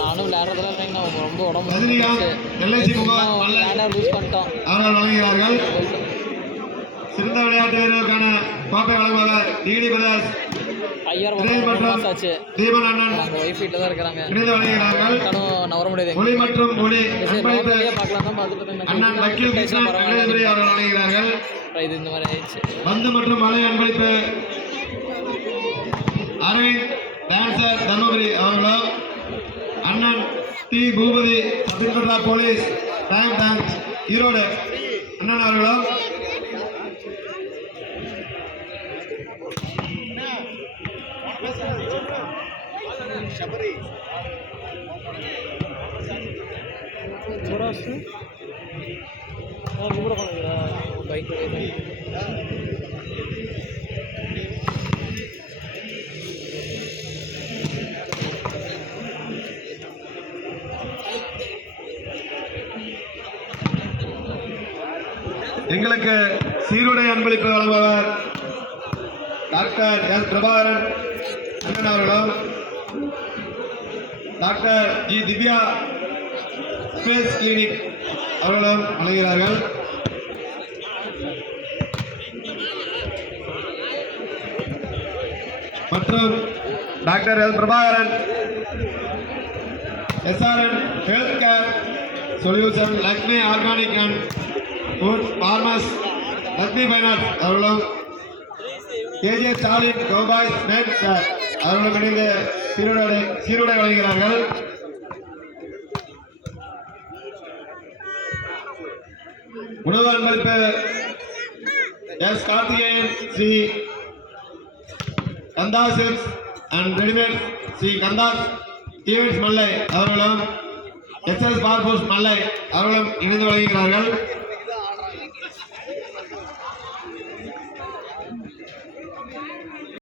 நானும் விளையாடுறதுல இல்லைங்கண்ணா ரொம்ப உடம்பு லூஸ் பண்ணிட்டோம். அவர்கள் வழங்குகிறார்கள். சிறந்த விளையாட்டு வீரர்களுக்கான கோப்பை வழங்குவார் டிடி பிரதர்ஸ் தீபன் அண்ணன் நவர முடியாது. மொழி மற்றும் மொழி அண்ணன் வக்கீல் கிருஷ்ணன் அவர்கள் வழங்குகிறார்கள். இது இந்த மாதிரி ஆயிடுச்சு. பந்து மற்றும் மலை அன்பளிப்பு அரவிந்த் டான்சர் தர்மபுரி அவர்களும் அண்ணன் D Boopathi Sathyapura police time Erode அண்ணன் அவர்களும் பைக் எங்களுக்கு சீருடை அன்பளிப்பு வழங்குபவர் டாக்டர் எஸ் பிரபாகரன் அண்ணன் அவர்களும் doctor G Divya space clinic அவர்களும் வழங்குகிறார்கள். மற்றும் doctor S Prabhakaran SRN health care solution Lakshmi organic and food farmers Lakshmi finance அவர்களும் கேஜே ஸ்டாலின் கோபாய் ஸ்னேக் அவர்களும் இணைந்து சீருடை வழங்குகிறார்கள். உணவு அன்பளிப்பு S Karthikeyan Sri Kanda silks and readymade Sri Kandas events Mallai அவர்களும் எஸ்எஸ் பார்போஸ் மல்லை அவர்களும் இணைந்து வழங்குகிறார்கள்.